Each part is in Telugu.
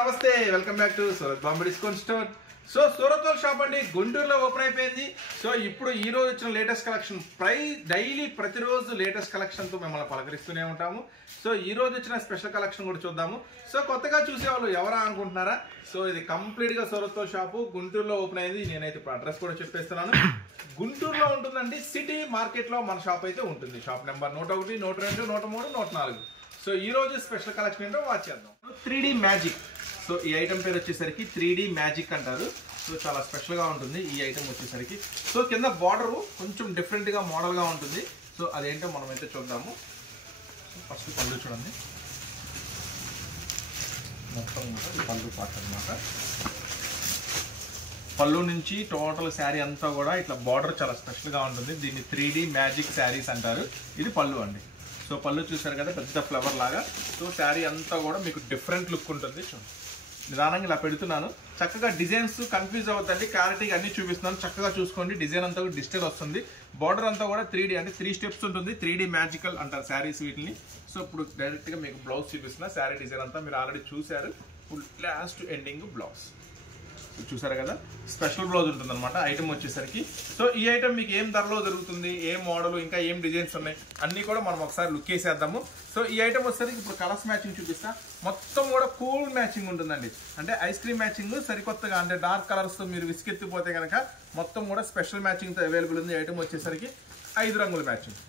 నమస్తే welcome back to Surat Bombay discount store. So Surat వాళ్ళ షాప్ అండి గుంటూరులో ఓపెన్ అయిపోయింది. సో ఇప్పుడు ఈ రోజు వచ్చిన లేటెస్ట్ కలెక్షన్ డైలీ ప్రతిరోజు లేటెస్ట్ కలెక్షన్తో మిమ్మల్ని పలకరిస్తూనే ఉంటాము. సో ఈ రోజు వచ్చిన స్పెషల్ కలెక్షన్ కూడా చూద్దాము. సో కొత్తగా చూసేవాళ్ళు ఎవరా అనుకుంటున్నారా? సో ఇది కంప్లీట్గా సూరత్ వాళ్ళ షాపు గుంటూరులో ఓపెన్ అయింది. నేనైతే ఇప్పుడు అడ్రస్ కూడా చెప్పేస్తున్నాను. గుంటూరులో ఉంటుందండి, సిటీ మార్కెట్లో మన షాప్ అయితే ఉంటుంది. Shop number 101, 102, 103, 104. సో ఈ రోజు స్పెషల్ కలెక్షన్ ఏంటో వాచ్ చేద్దాం. 3D magic. సో ఈ ఐటమ్ పేరు వచ్చేసరికి 3D మ్యాజిక్ అంటారు. సో చాలా స్పెషల్గా ఉంటుంది ఈ ఐటమ్ వచ్చేసరికి. సో కింద బార్డరు కొంచెం డిఫరెంట్గా మోడల్గా ఉంటుంది. సో అదేంటో మనం అయితే చూద్దాము. ఫస్ట్ పళ్ళు చూడండి, మొత్తం పళ్ళు పార్ట్ అనమాట. పళ్ళు నుంచి టోటల్ శారీ అంతా కూడా ఇట్లా బార్డర్ చాలా స్పెషల్గా ఉంటుంది. దీన్ని 3D మ్యాజిక్ శారీస్ అంటారు. ఇది పళ్ళు అండి. సో పళ్ళు చూసారు కదా, పెద్ద ఫ్లవర్ లాగా. సో శారీ అంతా కూడా మీకు డిఫరెంట్ లుక్ ఉంటుంది. నిదానంగా ఇలా పెడుతున్నాను. చక్కగా డిజైన్స్ కన్ఫ్యూజ్ అవుతుంది, క్లారిటీగా అన్ని చూపిస్తున్నాను. చక్కగా చూసుకోండి. డిజైన్ అంతా కూడా డిజిటల్ వస్తుంది. బార్డర్ అంతా కూడా 3D అంటే 3 స్టెప్స్ ఉంటుంది. 3D మ్యాజికల్ అంటారు శారీస్ వీటిని. సో ఇప్పుడు డైరెక్ట్గా మీకు బ్లౌజ్ చూపిస్తున్నా. శారీ డిజైన్ అంతా మీరు ఆల్రెడీ చూసారు. ఫుల్ లాస్ట్ ఎండింగ్ బ్లౌజ్ చూసారు కదా, స్పెషల్ బ్లౌజ్ ఉంటుంది అనమాట ఐటమ్ వచ్చేసరికి. సో ఈ ఐటమ్ మీకు ఏం ధరలో దొరుకుతుంది, ఏం మోడల్, ఇంకా ఏం డిజైన్స్ ఉన్నాయి అన్నీ కూడా మనం ఒకసారి లుక్ వేసేద్దాము. సో ఈ ఐటమ్ వచ్చేసరికి ఇప్పుడు కలర్స్ మ్యాచింగ్ చూపిస్తా. మొత్తం కూడా కూల్ మ్యాచింగ్ ఉంటుందండి. అంటే ఐస్ క్రీమ్ మ్యాచింగ్ సరికొత్తగా, అంటే డార్క్ కలర్స్తో మీరు విసికెత్తిపోతే కనుక మొత్తం కూడా స్పెషల్ మ్యాచింగ్తో అవైలబుల్ ఉంది. ఐటమ్ వచ్చేసరికి 5 రంగుల మ్యాచింగ్.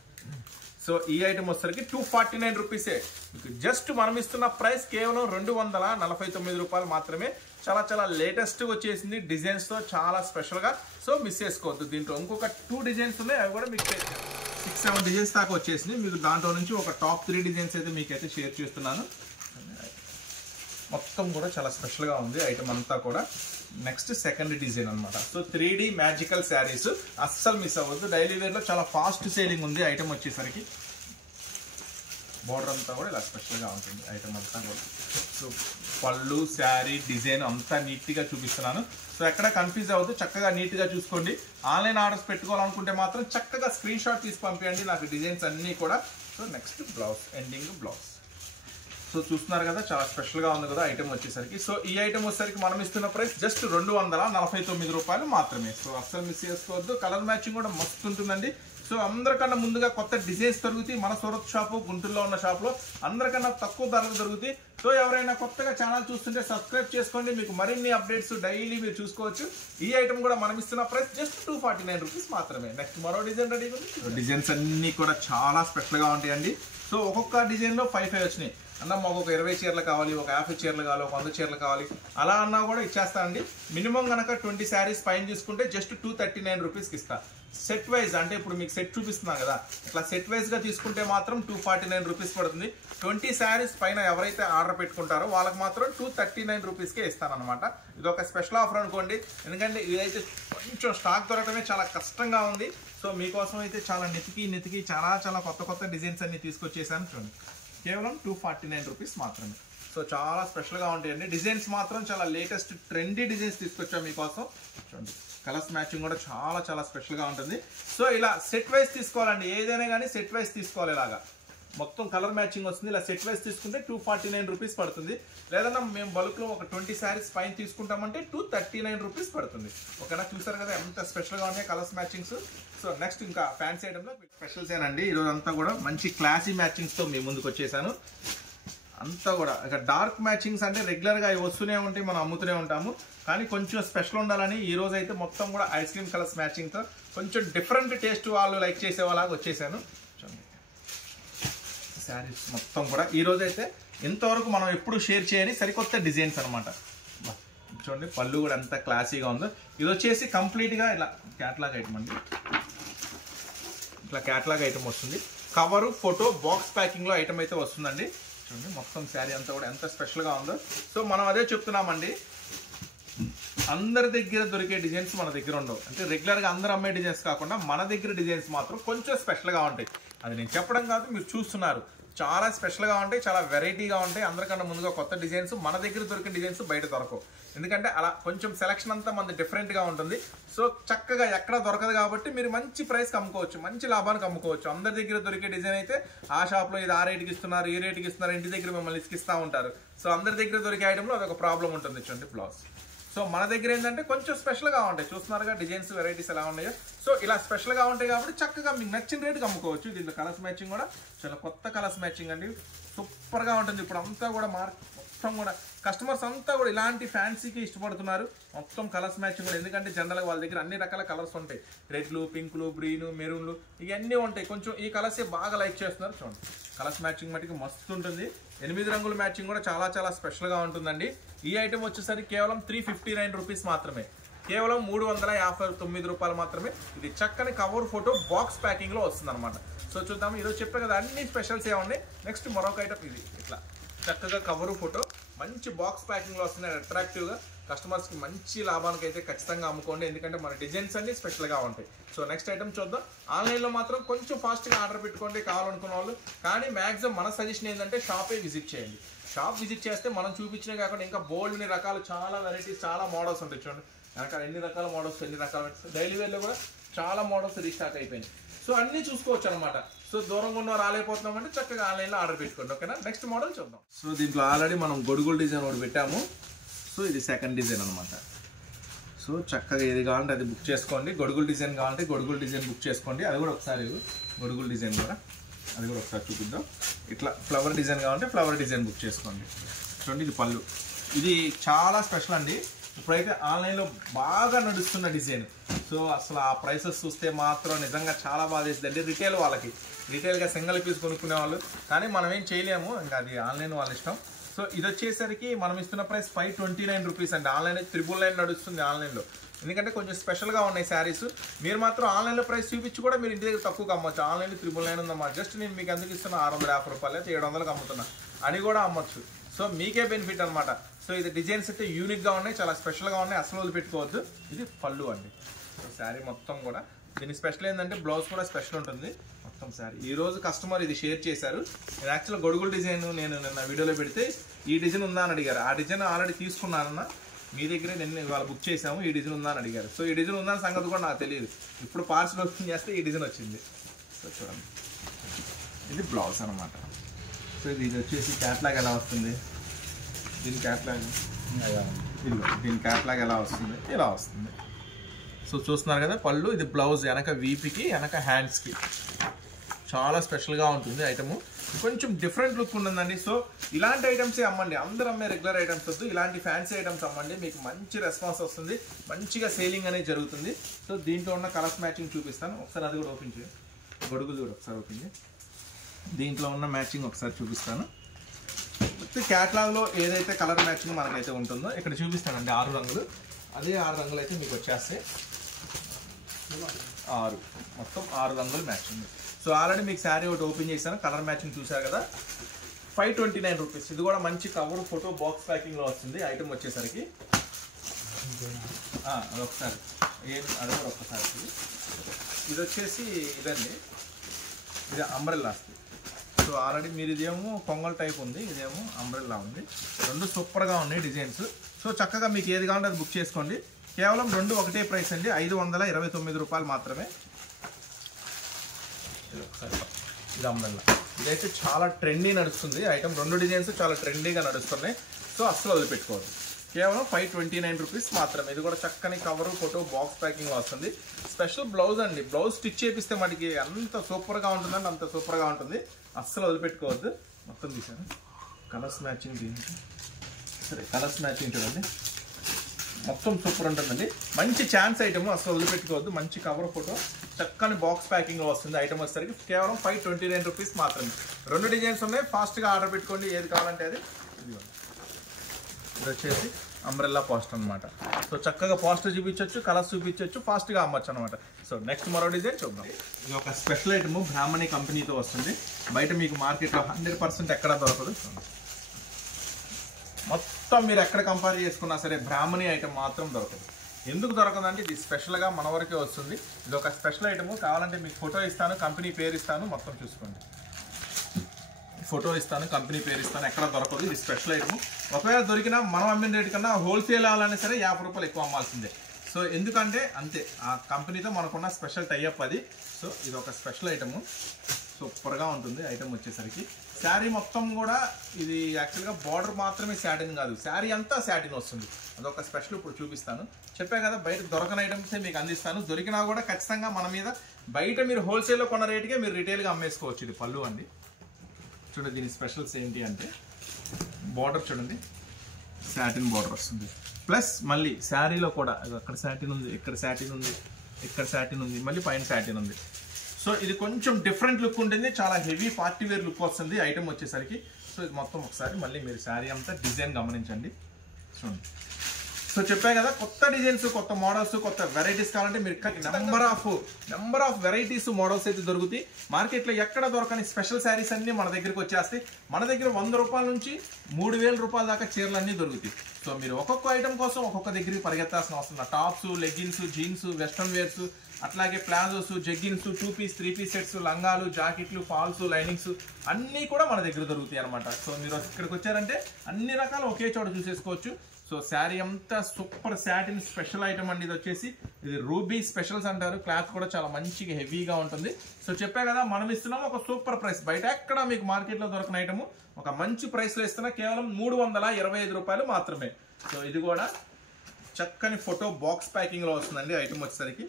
సో ఈ ఐటమ్ వచ్చేసరికి 249 రూపీసే. జస్ట్ మనం ఇస్తున్న ప్రైస్ కేవలం 249 రూపాయలు మాత్రమే. చాలా చాలా లేటెస్ట్గా వచ్చేసింది డిజైన్స్తో, చాలా స్పెషల్గా. సో మిస్ చేసుకోవద్దు. దీంట్లో ఇంకొక 2 డిజైన్స్ ఉన్నాయి, అవి కూడా మీకు 6-7 డిజైన్స్ దాకా వచ్చేసింది. మీకు దాంట్లో నుంచి ఒక టాప్ 3 డిజైన్స్ అయితే మీకైతే షేర్ చేస్తున్నాను. మొత్తం కూడా చాలా స్పెషల్గా ఉంది ఐటమ్ అంతా కూడా. నెక్స్ట్ సెకండ్ డిజైన్ అనమాట. సో 3D మ్యాజికల్ శారీస్ అస్సలు మిస్ అవ్వద్దు. డైలీ వేర్లో చాలా ఫాస్ట్ సేలింగ్ ఉంది ఐటమ్ వచ్చేసరికి. బార్డర్ అంతా కూడా ఇలా స్పెషల్గా ఉంటుంది ఐటమ్ అంతా కూడా. సో పళ్ళు, శారీ డిజైన్ అంతా నీట్గా చూపిస్తున్నాను. సో ఎక్కడ కన్ఫ్యూజ్ అవ్వద్దు, చక్కగా నీట్గా చూసుకోండి. ఆన్లైన్ ఆర్డర్స్ పెట్టుకోవాలనుకుంటే మాత్రం చక్కగా స్క్రీన్ షాట్ తీసి పంపించండి నాకు డిజైన్స్ అన్నీ కూడా. So next blouse, ending blouse. So చూస్తున్నారు కదా, చాలా స్పెషల్గా ఉంది కదా ఐటమ్ వచ్చేసరికి. సో ఈ ఐటమ్ వచ్చేసరికి మనం ఇస్తున్న ప్రైస్ జస్ట్ 249 రూపాయలు మాత్రమే. సో అస్సలు మిస్ చేసుకోవద్దు. కలర్ మ్యాచింగ్ కూడా మస్తు ఉంటుందండి. సో అందరికన్నా ముందుగా కొత్త డిజైన్స్ దొరుకుతాయి మన సూరత్ షాపు, గుంటూరులో ఉన్న షాప్లో అందరికన్నా తక్కువ ధరలు దొరుకుతాయి. సో ఎవరైనా కొత్తగా ఛానల్ చూస్తుంటే సబ్స్క్రైబ్ చేసుకోండి, మీకు మరిన్ని అప్డేట్స్ డైలీ మీరు చూసుకోవచ్చు. ఈ ఐటమ్ కూడా మనం ఇస్తున్న ప్రైస్ జస్ట్ 249 రూపీస్ మాత్రమే. నెక్స్ట్ మరో డిజైన్ రెడీ ఉంది. డిజైన్స్ అన్నీ కూడా చాలా స్పెషల్గా ఉంటాయండి. సో ఒక్కొక్క డిజైన్లో 5 వచ్చినాయి. అన్న మాకు ఒక 20 చీరలు కావాలి, ఒక 50 చీరలు కావాలి, ఒక 100 చీరలు కావాలి, అలా అన్నా కూడా ఇచ్చేస్తానండి. మినిమం కనుక 20 శారీస్ పైన తీసుకుంటే జస్ట్ 239 రూపీస్కి ఇస్తా. సెట్ వైజ్ అంటే ఇప్పుడు మీకు సెట్ చూపిస్తున్నాం కదా, ఇట్లా సెట్ వైజ్గా తీసుకుంటే మాత్రం 249 రూపీస్ పడుతుంది. 20 శారీస్ పైన ఎవరైతే ఆర్డర్ పెట్టుకుంటారో వాళ్ళకి మాత్రం 239 రూపీస్కే ఇస్తానమాట. ఇది ఒక స్పెషల్ ఆఫర్ అనుకోండి, ఎందుకంటే ఇదైతే కొంచెం స్టాక్ దొరకడమే చాలా కష్టంగా ఉంది. సో మీకోసం అయితే చాలా నెతికి చాలా కొత్త డిజైన్స్ అన్ని తీసుకొచ్చేసాను. చూడండి, కేవలం 249 రూపీస్ మాత్రమే. సో చాలా స్పెషల్గా ఉంటాయండి. డిజైన్స్ మాత్రం చాలా లేటెస్ట్ ట్రెండీ డిజైన్స్ తీసుకొచ్చాం మీకోసం. చూడండి, కలర్స్ మ్యాచింగ్ కూడా చాలా స్పెషల్గా ఉంటుంది. సో ఇలా సెట్ వైజ్ తీసుకోవాలండి, ఏదైనా కానీ సెట్ వైజ్ తీసుకోవాలి. ఇలాగా మొత్తం కలర్ మ్యాచింగ్ వస్తుంది. ఇలా సెట్ వైజ్ తీసుకుంటే 249 రూపీస్ పడుతుంది. లేదన్నా మేము బల్క్లో ఒక 20 శారీస్ పైన తీసుకుంటామంటే 239 రూపీస్ పడుతుంది. ఓకేనా, చూసారు కదా ఎంత స్పెషల్గా ఉన్నాయి కలర్స్ మ్యాచింగ్స్. సో నెక్స్ట్ ఇంకా ఫ్యాన్సీ ఐటమ్లో స్పెషల్స్ ఏనండి. ఈరోజు అంతా కూడా మంచి క్లాసీ మ్యాచింగ్స్తో మేము ముందుకు వచ్చేసాను. అంతా కూడా ఇక డార్క్ మ్యాచింగ్స్ అంటే రెగ్యులర్గా అవి వస్తూనే ఉంటాయి, మనం అమ్ముతూనే ఉంటాము. కానీ కొంచెం స్పెషల్ ఉండాలని ఈరోజు అయితే మొత్తం కూడా ఐస్ క్రీమ్ కలర్స్ మ్యాచింగ్తో కొంచెం డిఫరెంట్ టేస్ట్ వాళ్ళు లైక్ చేసే వాళ్ళగా వచ్చేసాను. శారీస్ మొత్తం కూడా ఈరోజు అయితే ఇంతవరకు మనం ఎప్పుడు షేర్ చేయని సరికొత్త డిజైన్స్ అనమాట. చూడండి, పళ్ళు కూడా ఎంత క్లాసీగా ఉందో. ఇది వచ్చేసి కంప్లీట్గా ఇలా క్యాటలాగ్ ఐటమ్ అండి. ఇట్లా క్యాటలాగ్ ఐటమ్ వస్తుంది. కవరు, ఫోటో, బాక్స్ ప్యాకింగ్లో ఐటమ్ అయితే వస్తుందండి. చూడండి, మొత్తం శారీ అంతా కూడా ఎంత స్పెషల్గా ఉందో. సో మనం అదే చెప్తున్నామండి, అందరి దగ్గర దొరికే డిజైన్స్ మన దగ్గర ఉండవు. అంటే రెగ్యులర్గా అందరు అమ్మే డిజైన్స్ కాకుండా మన దగ్గర డిజైన్స్ మాత్రం కొంచెం స్పెషల్గా ఉంటాయి. అది నేను చెప్పడం కాదు, మీరు చూస్తున్నారు. చాలా స్పెషల్గా ఉంటాయి, చాలా వెరైటీగా ఉంటాయి. అందరికన్నా ముందుగా కొత్త డిజైన్స్, మన దగ్గర దొరికిన డిజైన్స్ బయట దొరకవు. ఎందుకంటే అలా కొంచెం సెలక్షన్ అంతా మనది డిఫరెంట్గా ఉంటుంది. సో చక్కగా ఎక్కడ దొరకదు కాబట్టి మీరు మంచి ప్రైస్కి అమ్ముకోవచ్చు, మంచి లాభానికి అమ్ముకోవచ్చు. అందరి దగ్గర దొరికే డిజైన్ అయితే ఆ షాప్లో ఇది ఆ రేటుకి ఇస్తున్నారు, ఈ రేటుకి ఇస్తున్నారు, ఇంటి దగ్గర మిమ్మల్ని ఇసుకిస్తూ ఉంటారు. సో అందరి దగ్గర దొరికే ఐటెంలో అదొక ప్రాబ్లం ఉంటుంది. చూడండి బ్లౌజ్. సో మన దగ్గర ఏంటంటే కొంచెం స్పెషల్గా ఉంటాయి. చూస్తున్నారుగా డిజైన్స్, వెరైటీస్ ఎలా ఉన్నాయో. సో ఇలా స్పెషల్గా ఉంటాయి కాబట్టి చక్కగా మీకు నచ్చిన రేటుకి అమ్ముకోవచ్చు. దీంట్లో కలర్స్ మ్యాచింగ్ కూడా చాలా కొత్త కలర్స్ మ్యాచింగ్ అండి, సూపర్గా ఉంటుంది. ఇప్పుడు అంతా కూడా మొత్తం కూడా కస్టమర్స్ అంతా కూడా ఇలాంటి ఫ్యాన్సీకి ఇష్టపడుతున్నారు. మొత్తం కలర్స్ మ్యాచింగ్ కూడా, ఎందుకంటే జనరల్గా వాళ్ళ దగ్గర అన్ని రకాల కలర్స్ ఉంటాయి. రెడ్లు, పింకులు, గ్రీను, మెరూన్లు ఇవన్నీ ఉంటాయి. కొంచెం ఈ కలర్సే బాగా లైక్ చేస్తున్నారు. చూడండి కలర్స్ మ్యాచింగ్ మటుకు మస్తు ఉంటుంది. 8 రంగుల మ్యాచింగ్ కూడా చాలా చాలా స్పెషల్గా ఉంటుందండి. ఈ ఐటెం వచ్చేసరికి కేవలం 359 రూపీస్ మాత్రమే, కేవలం 359 రూపాయలు మాత్రమే. ఇది చక్కని కవర్ ఫోటో బాక్స్ ప్యాకింగ్లో వస్తుంది అనమాట. సో చూద్దాం, ఈరోజు చెప్పే కదా అన్ని స్పెషల్స్ ఏమున్నాయి. నెక్స్ట్ మరొక ఐటమ్ ఇది, ఇట్లా చక్కగా కవరు ఫోటో మంచి బాక్స్ ప్యాకింగ్లో వస్తున్నాయి. అట్రాక్టివ్గా కస్టమర్స్కి మంచి లాభానికి అయితే ఖచ్చితంగా అమ్ముకోండి, ఎందుకంటే మన డిజైన్స్ అన్ని స్పెషల్గా ఉంటాయి. సో నెక్స్ట్ ఐటమ్ చూద్దాం. ఆన్లైన్లో మాత్రం కొంచెం ఫాస్ట్గా ఆర్డర్ పెట్టుకోండి కావాలనుకున్న వాళ్ళు. కానీ మ్యాక్సిమం మన సజెషన్ ఏంటంటే షాపే విజిట్ చేయండి. షాప్ విజిట్ చేస్తే మనం చూపించినే కాకుండా ఇంకా బోల్డ్ని రకాలు, చాలా వెరైటీస్, చాలా మోడల్స్ ఉంటాయి. చూడండి వెనకాల ఎన్ని రకాల మోడల్స్, ఎన్ని రకాల డైలీ వేర్లో కూడా చాలా మోడల్స్ రీస్టాక్ అయిపోయినాయి. సో అన్నీ చూసుకోవచ్చు అనమాట. సో దూరంగా ఉన్న రాలేకపోతున్నామంటే చక్కగా ఆన్లైన్లో ఆర్డర్ పెట్టుకోండి. ఓకేనా, నెక్స్ట్ మోడల్ చూద్దాం. సో దీంట్లో ఆల్రెడీ మనం గొడుగుల డిజైన్ ఒకటి పెట్టాము. సో ఇది సెకండ్ డిజైన్ అనమాట. సో చక్కగా ఏది కావాలంటే అది బుక్ చేసుకోండి. గొడుగుల డిజైన్ కావాలంటే గొడుగుల డిజైన్ బుక్ చేసుకోండి. అది కూడా ఒకసారి గొడుగుల డిజైన్ కూడా అది కూడా ఒకసారి చూపిద్దాం. ఇట్లా ఫ్లవర్ డిజైన్ కావాలంటే ఫ్లవర్ డిజైన్ బుక్ చేసుకోండి. చూడండి ఇది పళ్ళు. ఇది చాలా స్పెషల్ అండి. ఇప్పుడైతే ఆన్లైన్లో బాగా నడుస్తున్న డిజైన్. సో అసలు ఆ ప్రైసెస్ చూస్తే మాత్రం నిజంగా చాలా బాగా చేసిందండి. రిటైల్ వాళ్ళకి, రిటైల్గా సింగిల్ పీస్ కొనుక్కునే వాళ్ళు, కానీ మనం ఏం చేయలేము, ఇంకా అది ఆన్లైన్ వాళ్ళ ఇష్టం. సో ఇది వచ్చేసరికి మనం ఇస్తున్న ప్రైస్ 529 రూపీస్ అండి. ఆన్లైన్ 999 నడుస్తుంది ఆన్లైన్లో, ఎందుకంటే కొంచెం స్పెషల్గా ఉన్నాయి శారీస్. మీరు మాత్రం ఆన్లైన్లో ప్రైస్ చూపించి కూడా మీరు ఇంటి దగ్గర తక్కువగా అమ్మచ్చు. ఆన్లైన్లో 999 ఉందమ్మా, జస్ట్ నేను మీకు ఎందుకు ఇస్తున్నా 650 రూపాయలు అయితే 700కి అమ్ముతున్నా అని కూడా అమ్మచ్చు. సో మీకే బెనిఫిట్ అనమాట. సో ఇది డిజైన్స్ అయితే యూనిక్గా ఉన్నాయి, చాలా స్పెషల్గా ఉన్నాయి, అసలు వదిలిపెట్టుకోవద్దు. ఇది పళ్ళు అండి. సో శారీ మొత్తం కూడా దీని స్పెషల్ ఏంటంటే బ్లౌజ్ కూడా స్పెషల్ ఉంటుంది మొత్తం శారీ. ఈరోజు కస్టమర్ ఇది షేర్ చేశారు. నేను యాక్చువల్గా గొడుగుల డిజైన్ నేను నిన్న వీడియోలో పెడితే ఈ డిజైన్ ఉందా అని అడిగారు. ఆ డిజైన్ ఆల్రెడీ తీసుకున్నానన్న, మీ దగ్గరే నిన్న ఇవాళ బుక్ చేసాము, ఈ డిజైన్ ఉందా అని అడిగారు. సో ఈ డిజైన్ ఉందా సంగతి కూడా నాకు తెలియదు. ఇప్పుడు పార్సల్ ఓపెన్ చేస్తే ఈ డిజైన్ వచ్చింది. సో చూడండి ఇది బ్లౌజ్ అనమాట. సో ఇది వచ్చేసి క్యాట్లాగ్ ఎలా వస్తుంది, దీని క్యాట్లాగ్ ఇదిగో, దీని క్యాట్లాగ్ ఎలా వస్తుంది, ఇలా వస్తుంది. సో చూస్తున్నారు కదా పళ్ళు, ఇది బ్లౌజ్ వెనక వీపుకి, వెనక హ్యాండ్స్కి చాలా స్పెషల్గా ఉంటుంది ఐటము. కొంచెం డిఫరెంట్ లుక్ ఉంటుందండి. సో ఇలాంటి ఐటమ్సే అమ్మండి, అందరూ అమ్మే రెగ్యులర్ ఐటమ్స్ వద్దు, ఇలాంటి ఫ్యాన్సీ ఐటమ్స్ అమ్మండి, మీకు మంచి రెస్పాన్స్ వస్తుంది, మంచిగా సేలింగ్ అనేది జరుగుతుంది. సో దీంట్లో ఉన్న కలర్స్ మ్యాచింగ్ చూపిస్తాను ఒకసారి, అది కూడా ఓపెన్ చేయండి. గొడుగులు కూడా ఒకసారి ఓపెన్ చేయండి. దీంట్లో ఉన్న మ్యాచింగ్ ఒకసారి చూపిస్తాను. క్యాట్లాగ్లో ఏదైతే కలర్ మ్యాచింగ్ మనకైతే ఉంటుందో ఇక్కడ చూపిస్తానండి. 6 రంగులు, అదే 6 రంగులు అయితే మీకు వచ్చేస్తాయి. 6 మొత్తం 6 రంగులు మ్యాచింగ్. సో ఆల్రెడీ మీకు శారీ ఒకటి ఓపెన్ చేశాను, కలర్ మ్యాచింగ్ చూసారు కదా. 529 రూపీస్. ఇది కూడా మంచి కవర్ ఫోటో బాక్స్ ప్యాకింగ్లో వస్తుంది ఐటమ్ వచ్చేసరికి. అదొకసారి అది కూడా ఒక్కసారి. ఇది వచ్చేసి ఇదండి, ఇది అంబ్రెల్లా వస్తుంది. సో ఆల్రెడీ మీరు ఇదేమో పొంగల్ టైప్ ఉంది, ఇదేమో అంబ్రెల్లా ఉంది. రెండు సూపర్గా ఉన్నాయి డిజైన్స్. సో చక్కగా మీకు ఏది కావాలంటే అది బుక్ చేసుకోండి. కేవలం రెండు ఒకటే ప్రైస్ అండి, 529 రూపాయలు మాత్రమే. ఇది అంబ్రెల్లా, ఇదైతే చాలా ట్రెండీ నడుస్తుంది ఐటమ్. రెండు డిజైన్స్ చాలా ట్రెండీగా నడుస్తున్నాయి. సో అస్సలు వదిలిపెట్టుకోవద్దు. కేవలం 529 రూపీస్ మాత్రమే. ఇది కూడా చక్కని కవర్ ఫోటో బాక్స్ ప్యాకింగ్ వస్తుంది. స్పెషల్ బ్లౌజ్ అండి, బ్లౌజ్ స్టిచ్ చేపిస్తే మనకి అంత సూపర్గా ఉంటుందండి, అంత సూపర్గా ఉంటుంది. అస్సలు వదిలిపెట్టుకోవద్దు. మొత్తం తీసాను కలర్స్ మ్యాచింగ్, దీనికి సరే కలర్స్ మ్యాచింగ్ చూడండి, మొత్తం సూపర్ ఉంటుందండి. మంచి ఛాన్స్ ఐటమ్, అసలు వదిలిపెట్టుకోవద్దు. మంచి కవర్ ఫోటో చక్కని బాక్స్ ప్యాకింగ్లో వస్తుంది ఐటమ్ వచ్చేసరికి. కేవలం 529 రూపీస్ మాత్రమే. రెండు డిజైన్స్ ఉన్నాయి, ఫాస్ట్గా ఆర్డర్ పెట్టుకోండి ఏది కావాలంటే అది. ఇది వచ్చేసి అంబ్రెల్లా పోస్టర్ అనమాట. సో చక్కగా పోస్టర్ చూపించవచ్చు, కలర్స్ చూపించవచ్చు, ఫాస్ట్గా అమ్మచ్చు అనమాట. సో నెక్స్ట్ మరో డిజైన్ చూద్దాం. ఇది ఒక స్పెషల్ ఐటమ్, బ్రాహ్మణి కంపెనీతో వస్తుంది. బయట మీకు మార్కెట్లో 100% ఎక్కడా దొరకదు. మొత్తం మీరు ఎక్కడ కంపేర్ చేసుకున్నా సరే బ్రాహ్మణి ఐటమ్ మాత్రం దొరకదు. ఎందుకు దొరకదంటే ఇది స్పెషల్గా మన వరకే వస్తుంది. ఇది ఒక స్పెషల్ ఐటమ్. కావాలంటే మీకు ఫోటో ఇస్తాను, కంపెనీ పేరు ఇస్తాను, మొత్తం చూసుకోండి. ఫోటో ఇస్తాను, కంపెనీ పేరు ఇస్తాను, ఎక్కడ దొరకదు. ఇది స్పెషల్ ఐటమ్. ఒకవేళ దొరికినా మనం అమ్మిన రేటు కన్నా హోల్సేల్ అవ్వాలన్నా సరే 50 రూపాయలు ఎక్కువ అమ్మాల్సిందే. సో ఎందుకంటే అంతే, ఆ కంపెనీతో మనకున్న స్పెషల్ టైఅప్ అది. సో ఇది ఒక స్పెషల్ ఐటమ్, సూపర్గా ఉంటుంది ఐటమ్ వచ్చేసరికి. శారీ మొత్తం కూడా ఇది యాక్చువల్గా బార్డర్ మాత్రమే శాటిన్ కాదు, శారీ అంతా శాటిన్ వస్తుంది. అదొక స్పెషల్ ఇప్పుడు చూపిస్తాను. చెప్పా కదా బయట దొరకని ఐటమ్సే మీకు అందిస్తాను. దొరికినా కూడా ఖచ్చితంగా మన మీద బయట మీరు హోల్సేల్లో కొన్న రేటుకే మీరు రిటైల్గా అమ్మేసుకోవచ్చు. ఇది పళ్ళు అండి. చూడండి దీని స్పెషల్స్ ఏంటి అంటే, బార్డర్ చూడండి శాటిన్ బార్డర్ వస్తుంది. ప్లస్ మళ్ళీ శారీలో కూడా అక్కడ శాటిన్ ఉంది, ఇక్కడ శాటిన్ ఉంది, ఇక్కడ శాటిన్ ఉంది, మళ్ళీ పైన శాటిన్ ఉంది. సో ఇది కొంచెం డిఫరెంట్ లుక్ ఉంటుంది, చాలా హెవీ పార్టీ వేర్ లుక్ వస్తుంది ఐటమ్ వచ్చేసరికి. సో ఇది మొత్తం ఒకసారి మళ్ళీ మీరు శారీ అంతా డిజైన్ గమనించండి. చూడండి. సో చెప్పా కదా కొత్త డిజైన్స్, కొత్త మోడల్స్, కొత్త వెరైటీస్ కావాలంటే మీరు నెంబర్ ఆఫ్ వెరైటీస్ మోడల్స్ అయితే దొరుకుతాయి. మార్కెట్లో ఎక్కడ దొరకని స్పెషల్ శారీస్ అన్నీ మన దగ్గరికి వచ్చేస్తాయి. మన దగ్గర 100 రూపాయల నుంచి 3000 రూపాయల దాకా చీరలు అన్నీ దొరుకుతాయి. సో మీరు ఒక్కొక్క ఐటమ్ కోసం ఒక్కొక్క దగ్గరికి పరిగెత్తాల్సిన అవసరం. Tops, leggings, jeans, western wears, అట్లాగే palazzos, jeggings, 2 piece 3 piece sets, లంగాలు, జాకెట్లు, ఫాల్స్, లైనింగ్స్ అన్నీ కూడా మన దగ్గర దొరుకుతాయి అనమాట. సో మీరు ఇక్కడికి వచ్చారంటే అన్ని రకాలు ఒకే చోట చూసేసుకోవచ్చు. సో శారీ అంతా సూపర్ శాటిన్ స్పెషల్ ఐటమ్ అండి. ఇది వచ్చేసి ఇది రూబీ స్పెషల్స్ అంటారు. క్లాత్ కూడా చాలా మంచిగా హెవీగా ఉంటుంది. సో చెప్పా కదా మనం ఇస్తున్నాం ఒక సూపర్ ప్రైస్. బయట ఎక్కడ మీకు మార్కెట్లో దొరకని ఐటమ్ ఒక మంచి ప్రైస్లో ఇస్తున్నా, కేవలం 325 రూపాయలు మాత్రమే. సో ఇది కూడా చక్కని ఫోటో బాక్స్ ప్యాకింగ్లో వస్తుందండి. ఐటమ్ వచ్చేసరికి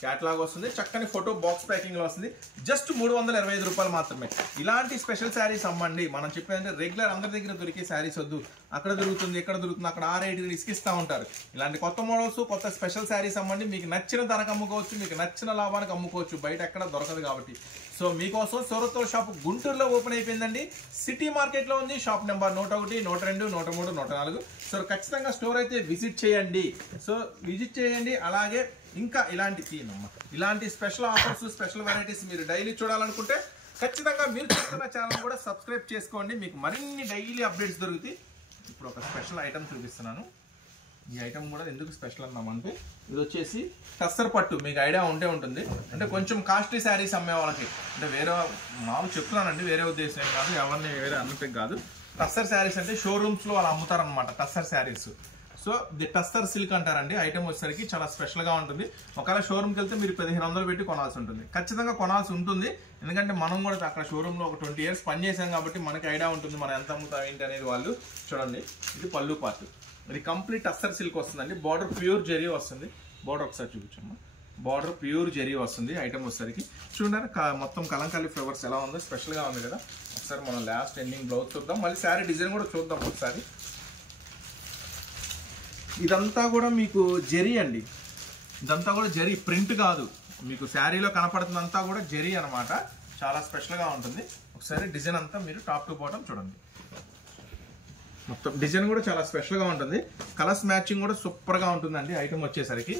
క్యాటలాగ్ వస్తుంది, చక్కని ఫోటో బాక్స్ ప్యాకింగ్లో వస్తుంది. జస్ట్ 325 రూపాయలు మాత్రమే. ఇలాంటి స్పెషల్ శారీస్ అమ్మండి. మనం చెప్పేదంటే రెగ్యులర్ అందరి దగ్గర దొరికే శారీస్ వద్దు. అక్కడ దొరుకుతుంది, ఎక్కడ దొరుకుతుంది, అక్కడ 6-8 ఇసుకిస్తూ ఉంటారు. ఇలాంటి కొత్త మోడల్స్, కొత్త స్పెషల్ శారీస్ అమ్మండి. మీకు నచ్చిన ధరకు అమ్ముకోవచ్చు, మీకు నచ్చిన లాభానికి అమ్ముకోవచ్చు. బయట ఎక్కడ దొరకదు కాబట్టి. సో మీకోసం సూరత్ షాప్ గుంటూరులో ఓపెన్ అయిపోయిందండి. సిటీ మార్కెట్లో ఉంది. Shop number 101, 102, 103, 104. సో ఖచ్చితంగా స్టోర్ అయితే విజిట్ చేయండి. అలాగే ఇంకా ఇలాంటి స్పెషల్ ఆఫర్స్, స్పెషల్ వెరైటీస్ మీరు డైలీ చూడాలనుకుంటే ఖచ్చితంగా మీరు చూస్తున్న ఛానల్ కూడా సబ్స్క్రైబ్ చేసుకోండి. మీకు మరిన్ని డైలీ అప్డేట్స్ దొరుకుతాయి. ఇప్పుడు ఒక స్పెషల్ ఐటమ్ చూపిస్తున్నాను. ఈ ఐటమ్ కూడా ఎందుకు స్పెషల్ అన్నామంటే, ఇది వచ్చేసి టస్సర్ పట్టు. మీకు ఐడియా ఉంటుంది. అంటే కొంచెం కాస్ట్లీ శారీస్ అమ్మే వాళ్ళకి, అంటే వేరే మామూలు చెప్తున్నానండి, వేరే ఉద్దేశం ఏం కాదు, ఎవరిని వేరే అన్నట్టు కాదు. టస్సర్ శారీస్ అంటే షోరూమ్స్లో వాళ్ళు అమ్ముతారనమాట tussar saris. So the tussar silk అంటారండి. ఐటమ్ వచ్చేసరికి చాలా స్పెషల్గా ఉంటుంది. ఒకవేళ షోరూమ్కి వెళ్తే మీరు 1500 పెట్టి కొనాల్సి ఉంటుంది. ఖచ్చితంగా కొనాల్సి ఉంటుంది. ఎందుకంటే మనం కూడా అక్కడ షోరూంలో ఒక 20 years పనిచేసాం కాబట్టి మనకి ఐడియా ఉంటుంది మనం ఎంత అమ్ముతాం ఏంటి అనేది. వాళ్ళు చూడండి, ఇది పళ్ళు పార్ట్. ఇది కంప్లీట్ టస్సర్ సిల్క్ వస్తుందండి. బార్డర్ ప్యూర్ జెరీ వస్తుంది. బార్డర్ ఒకసారి చూపించమ్మా. బార్డర్ ప్యూర్ జెరీ వస్తుంది ఐటమ్ వచ్చేసరికి. చూడండి మొత్తం కలంకారీ ఫ్లవర్స్ ఎలా ఉందో స్పెషల్గా ఉంది కదా. ఒకసారి మనం లాస్ట్ ఎండింగ్ బ్లౌజ్ చూద్దాం, మళ్ళీ శారీ డిజైన్ కూడా చూద్దాం ఒకసారి. ఇదంతా కూడా మీకు జెరీ అండి. ఇదంతా కూడా జెరీ, ప్రింట్ కాదు. మీకు శారీలో కనపడుతుందంతా కూడా జెరీ అనమాట. చాలా స్పెషల్గా ఉంటుంది. ఒకసారి డిజైన్ అంతా మీరు టాప్ టు బాటమ్ చూడండి. మొత్తం డిజైన్ కూడా చాలా స్పెషల్గా ఉంటుంది. కలర్స్ మ్యాచింగ్ కూడా సూపర్గా ఉంటుందండి. ఐటమ్ వచ్చేసరికి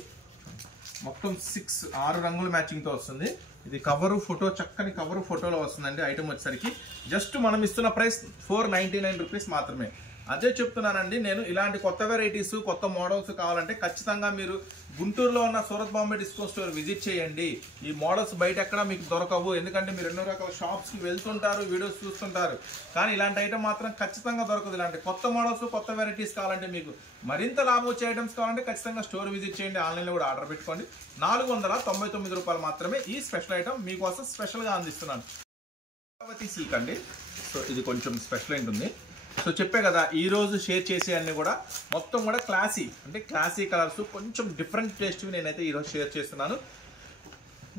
మొత్తం 6 రంగుల మ్యాచింగ్తో వస్తుంది. ఇది కవరు ఫోటో, చక్కని కవరు ఫోటోలో వస్తుందండి. ఐటమ్ వచ్చేసరికి జస్ట్ మనం ఇస్తున్న ప్రైస్ 499 రూపీస్ మాత్రమే. అదే చెప్తున్నానండి నేను. ఇలాంటి కొత్త వెరైటీస్, కొత్త మోడల్స్ కావాలంటే ఖచ్చితంగా మీరు గుంటూరులో ఉన్న Surat Bombay discount store visit చేయండి. ఈ మోడల్స్ బయట ఎక్కడ మీకు దొరకవు. ఎందుకంటే మీరు ఎన్నో రకాల షాప్స్కి వెళ్తుంటారు, వీడియోస్ చూస్తుంటారు, కానీ ఇలాంటి ఐటమ్ మాత్రం ఖచ్చితంగా దొరకదు. ఇలాంటి కొత్త మోడల్స్, కొత్త వెరైటీస్ కావాలంటే, మీకు మరింత లాభం వచ్చే ఐటమ్స్ కావాలంటే ఖచ్చితంగా స్టోర్ విజిట్ చేయండి. ఆన్లైన్లో కూడా ఆర్డర్ పెట్టుకోండి. 499 రూపాయలు మాత్రమే ఈ స్పెషల్ ఐటమ్ మీకోసం స్పెషల్గా అందిస్తున్నాను. కళావతి సిల్క్ అండి. సో ఇది కొంచెం స్పెషల్ ఉంటుంది. సో చెప్పే కదా ఈ రోజు షేర్ చేసే అన్ని కూడా మొత్తం కూడా క్లాసీ, అంటే క్లాసీ కలర్స్, కొంచెం డిఫరెంట్ టేస్ట్ నేనైతే ఈరోజు షేర్ చేస్తున్నాను.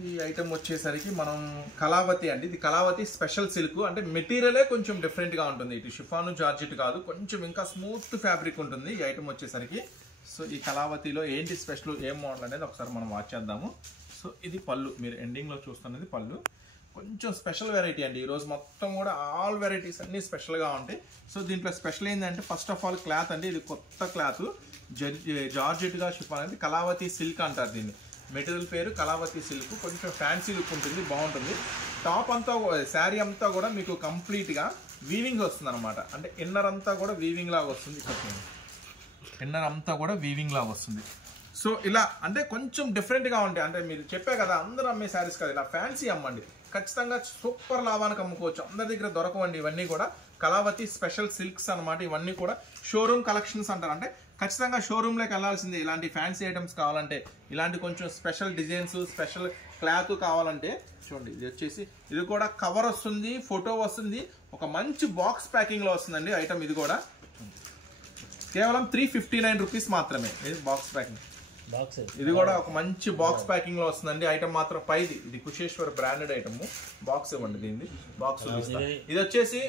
ఈ ఐటమ్ వచ్చేసరికి మనం కళావతి అండి. ఇది కళావతి స్పెషల్ సిల్క్. అంటే మెటీరియలే కొంచెం డిఫరెంట్గా ఉంటుంది. ఇటు షిఫాను జార్జెట్ కాదు, కొంచెం ఇంకా స్మూత్ ఫ్యాబ్రిక్ ఉంటుంది ఈ ఐటమ్ వచ్చేసరికి. సో ఈ కళావతిలో ఏంటి స్పెషల్, ఏం మోడల్ అనేది ఒకసారి మనం వాచ్ చేద్దాము. సో ఇది పళ్ళు, మీరు ఎండింగ్లో చూస్తున్నది పళ్ళు. కొంచెం స్పెషల్ వెరైటీ అండి. ఈరోజు మొత్తం కూడా ఆల్ వెరైటీస్ అన్నీ స్పెషల్గా ఉంటాయి. సో దీంట్లో స్పెషల్ ఏంటంటే ఫస్ట్ ఆఫ్ ఆల్ క్లాత్ అండి. ఇది కొత్త క్లాత్, జార్జెట్గా షిఫాన్ అనేది కళావతి సిల్క్ అంటారు దీన్ని. మెటీరియల్ పేరు కళావతి సిల్క్. కొంచెం ఫ్యాన్సీ లుక్ ఉంటుంది, బాగుంటుంది. టాప్ అంతా శారీ అంతా కూడా మీకు కంప్లీట్గా వీవింగ్ వస్తుంది అనమాట. అంటే ఇన్నర్ అంతా కూడా వీవింగ్ లాగా వస్తుంది. ఇన్నర్ అంతా కూడా వీవింగ్ లాగా వస్తుంది. సో ఇలా అంటే కొంచెం డిఫరెంట్గా ఉంటాయి. అంటే మీరు చెప్పే కదా అందరూ అమ్మే శారీస్ కదా, ఇలా ఫ్యాన్సీ అమ్మండి. ఖచ్చితంగా సూపర్ లాభానికి అమ్ముకోవచ్చు. అందరి దగ్గర దొరకవండి ఇవన్నీ కూడా. కళావతి స్పెషల్ సిల్క్స్ అనమాట. ఇవన్నీ కూడా షోరూమ్ కలెక్షన్స్ అంటారు. అంటే ఖచ్చితంగా షోరూమ్లోకి వెళ్ళాల్సిందే. ఇలాంటి ఫ్యాన్సీ ఐటమ్స్ కావాలంటే, ఇలాంటి కొంచెం స్పెషల్ డిజైన్స్, స్పెషల్ క్లాత్ కావాలంటే చూడండి. ఇది వచ్చేసి ఇది కూడా కవర్ వస్తుంది, ఫోటో వస్తుంది, ఒక మంచి బాక్స్ ప్యాకింగ్లో వస్తుందండి ఐటమ్. ఇది కూడా కేవలం 359 రూపీస్ మాత్రమే. ఇది బాక్స్ ప్యాకింగ్. ఇది కూడా ఒక మంచి బాక్స్ ప్యాకింగ్ లో వస్తుందండి. ఐటమ్ మాత్రం పైది. ఇది కుషేశ్వర్ బ్రాండెడ్ ఐటమ్. బాక్స్ ఇవ్వండి దీన్ని. బాక్స్ ఇది వచ్చేసి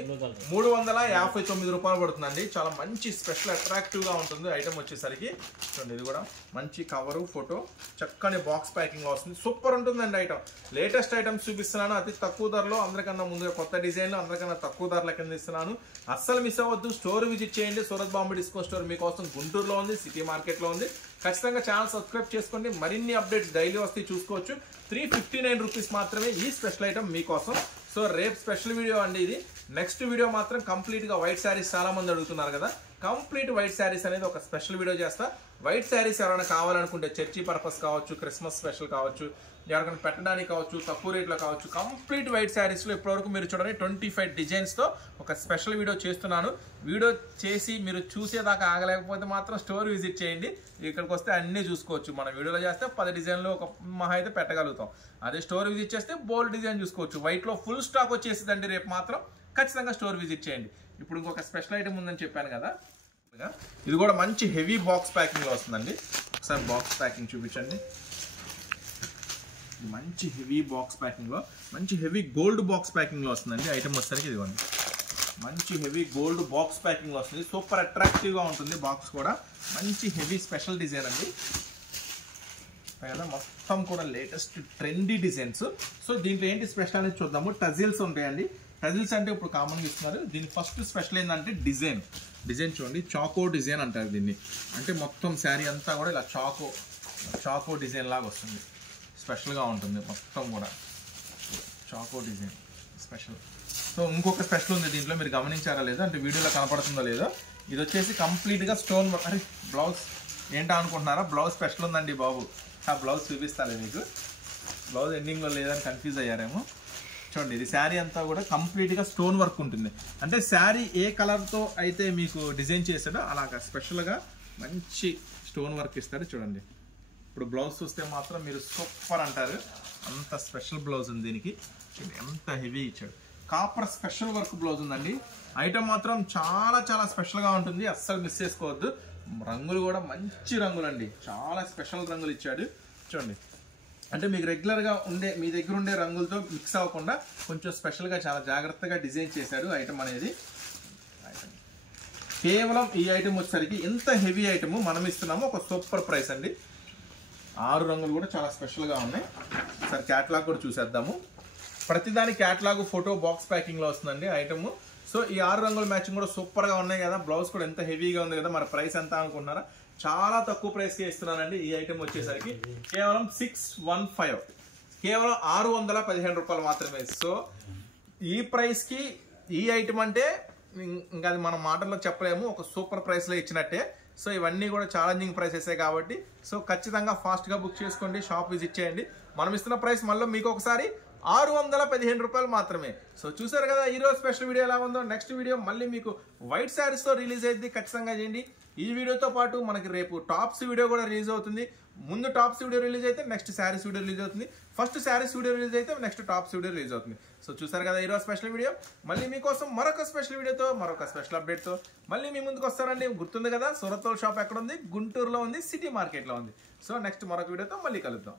359 రూపాయలు పడుతుందండి. చాలా మంచి స్పెషల్ అట్రాక్టివ్ గా ఉంటుంది ఐటమ్ వచ్చేసరికి. చూడండి ఇది కూడా మంచి కవరు, ఫోటో, చక్కని బాక్స్ ప్యాకింగ్ లో వస్తుంది. సూపర్ ఉంటుందండి ఐటమ్. లేటెస్ట్ ఐటమ్స్ చూపిస్తున్నాను అతి తక్కువ ధరలో. అందరికన్నా ముందుగా కొత్త డిజైన్లు అందరికన్నా తక్కువ ధరల కింద ఇస్తున్నాను. అస్సలు మిస్ అవ్వద్దు. స్టోర్ విజిట్ చేయండి. సూరత్ బాంబే డిస్కౌంట్ స్టోర్ మీకోసం గుంటూరులో ఉంది, సిటీ మార్కెట్ లో ఉంది. ఖచ్చితంగా ఛానల్ సబ్స్క్రైబ్ చేసుకోండి. మరిన్ని అప్డేట్స్ డైలీ వస్తాయి చూసుకోవచ్చు. 359 రూపీస్ మాత్రమే ఈ స్పెషల్ ఐటమ్ మీకోసం. సో రేపు స్పెషల్ వీడియో అండి ఇది. నెక్స్ట్ వీడియో మాత్రం కంప్లీట్ గా వైట్ శారీస్ చాలా మంది అడుగుతున్నారు కదా. కంప్లీట్ వైట్ శారీస్ అనేది ఒక స్పెషల్ వీడియో చేస్తా. వైట్ శారీస్ ఎవరైనా కావాలనుకుంటే చర్చీ పర్పస్ కావచ్చు, క్రిస్మస్ స్పెషల్ కావచ్చు, ఎవరికైనా పెట్టడానికి కావచ్చు, తక్కువ రేట్లో కావచ్చు, కంప్లీట్ వైట్ శారీస్ లో ఇప్పటివరకు మీరు చూడండి 25 డిజైన్స్ తో ఒక స్పెషల్ వీడియో చేస్తున్నాను. వీడియో చేసి మీరు చూసేదాకా ఆగలేకపోతే మాత్రం స్టోర్ విజిట్ చేయండి. ఇక్కడికి వస్తే అన్ని చూసుకోవచ్చు. మన వీడియోలో చేస్తే 10 డిజైన్లు ఒక మహా అయితే పెట్టగలుగుతాం. అదే స్టోర్ విజిట్ చేస్తే బోల్డ్ డిజైన్ చూసుకోవచ్చు. వైట్ లో ఫుల్ స్టాక్ వచ్చేసిందండి. రేపు మాత్రం ఖచ్చితంగా స్టోర్ విజిట్ చేయండి. ఇప్పుడు ఇంకొక స్పెషల్ ఐటమ్ ఉందని చెప్పాను కదా. ఇది కూడా మంచి హెవీ బాక్స్ ప్యాకింగ్ లో వస్తుందండి. ఒకసారి బాక్స్ ప్యాకింగ్ చూపించండి. మంచి హెవీ బాక్స్ ప్యాకింగ్ లో, మంచి హెవీ గోల్డ్ బాక్స్ ప్యాకింగ్ లో వస్తుందండి ఐటమ్ వచ్చేసరికి. ఇదిగోండి మంచి హెవీ గోల్డ్ బాక్స్ ప్యాకింగ్ లో వస్తుంది. సూపర్ అట్రాక్టివ్ గా ఉంటుంది. బాక్స్ కూడా మంచి హెవీ స్పెషల్ డిజైన్ అండి. కదా మొత్తం కూడా లేటెస్ట్ ట్రెండీ డిజైన్స్. సో దీంట్లో ఏంటి స్పెషల్ అనేది చూద్దాము. టజిల్స్ ఉంటాయండి. టజిల్స్ అంటే ఇప్పుడు కామన్గా ఇస్తున్నారు. దీని ఫస్ట్ స్పెషల్ ఏంటంటే డిజైన్ చూడండి. చాకో డిజైన్ అంటారు దీన్ని. అంటే మొత్తం శారీ అంతా కూడా ఇలా చాకో డిజైన్ లాగా వస్తుంది. స్పెషల్గా ఉంటుంది మొత్తం కూడా. చాకో డిజైన్ స్పెషల్. సో ఇంకొక స్పెషల్ ఉంది దీంట్లో, మీరు గమనించారా లేదో, అంటే వీడియోలో కనపడుతుందో లేదో. ఇది వచ్చేసి కంప్లీట్గా స్టోన్ వర్క్. అరే బ్లౌజ్ ఏంటా అనుకుంటున్నారా? బ్లౌజ్ స్పెషల్ ఉందండి బాబు. ఆ బ్లౌజ్ చూపిస్తాలే మీకు. బ్లౌజ్ ఎండింగ్లో లేదని కన్ఫ్యూజ్ అయ్యారేమో. చూడండి ఇది శారీ అంతా కూడా కంప్లీట్గా స్టోన్ వర్క్ ఉంటుంది. అంటే శారీ ఏ కలర్తో అయితే మీకు డిజైన్ చేసాడో అలాగా స్పెషల్గా మంచి స్టోన్ వర్క్ ఇస్తాడు. చూడండి ఇప్పుడు బ్లౌజ్ చూస్తే మాత్రం మీరు సూపర్ అంటారు. అంత స్పెషల్ బ్లౌజ్ ఉంది దీనికి. ఎంత హెవీ ఇచ్చాడు. కాపర్ స్పెషల్ వర్క్ బ్లౌజ్ ఉందండి. ఐటమ్ మాత్రం చాలా చాలా స్పెషల్గా ఉంటుంది. అస్సలు మిస్ చేసుకోవద్దు. రంగులు కూడా మంచి రంగులు అండి. చాలా స్పెషల్ రంగులు ఇచ్చాడు. చూడండి అంటే మీకు రెగ్యులర్గా మీ దగ్గర ఉండే రంగులతో మిక్స్ అవ్వకుండా కొంచెం స్పెషల్గా చాలా జాగ్రత్తగా డిజైన్ చేశాడు ఐటమ్ అనేది. కేవలం ఈ ఐటమ్ వచ్చేసరికి ఎంత హెవీ ఐటమ్ మనం ఇస్తున్నాము. ఒక సూపర్ ప్రైస్ అండి. 6 రంగులు కూడా చాలా స్పెషల్గా ఉన్నాయి. ఒకసారి క్యాటలాగ్ కూడా చూసేద్దాము. ప్రతిదాని క్యాటలాగ్ ఫోటో బాక్స్ ప్యాకింగ్లో వస్తుందండి ఐటమ్. సో ఈ 6 రంగుల మ్యాచింగ్ కూడా సూపర్గా ఉన్నాయి కదా. బ్లౌజ్ కూడా ఎంత హెవీగా ఉంది కదా. మన ప్రైస్ ఎంత అనుకుంటున్నారా? చాలా తక్కువ ప్రైస్కే ఇస్తున్నానండి ఈ ఐటమ్ వచ్చేసరికి. కేవలం 615, కేవలం 615 రూపాయలు మాత్రమే. సో ఈ ప్రైస్కి ఈ ఐటమ్ అంటే ఇంకా అది మన మాటల్లో చెప్పలేము. ఒక సూపర్ ప్రైస్లో ఇచ్చినట్టే. సో ఇవన్నీ కూడా ఛాలెంజింగ్ ప్రైసెసే కాబట్టి సో ఖచ్చితంగా ఫాస్ట్గా బుక్ చేసుకోండి. షాప్ విజిట్ చేయండి. మనం ఇస్తున్న ప్రైస్ మళ్ళీ మీకు ఒకసారి 615 రూపాయలు మాత్రమే. సో చూసారు కదా ఈరోజు స్పెషల్ వీడియో ఎలా ఉందో. నెక్స్ట్ వీడియో మళ్ళీ మీకు వైట్ శారీస్తో రిలీజ్ అయ్యింది. ఖచ్చితంగా చేయండి. ఈ వీడియోతో పాటు మనకి రేపు టాప్స్ వీడియో కూడా రిలీజ్ అవుతుంది. ముందు టాప్స్ వీడియో రిలీజ్ అయితే నెక్స్ట్ శారీస్ వీడియో రిలీజ్ అవుతుంది. ఫస్ట్ శారీస్ వీడియో రిలీజ్ అయితే నెక్స్ట్ టాప్స్ వీడియో రిలీజ్ అవుతుంది. సో చూసారు కదా ఈరోజు స్పెషల్ వీడియో. మళ్ళీ మీకోసం మరొక స్పెషల్ వీడియోతో, మరొక స్పెషల్ అప్డేట్తో మళ్ళీ మీ ముందుకు వస్తారండి. గుర్తుంది కదా సూరత్ షాప్ ఎక్కడ ఉంది? గుంటూరులో ఉంది, సిటీ మార్కెట్లో ఉంది. సో నెక్స్ట్ మరొక వీడియోతో మళ్ళీ కలుద్దాం.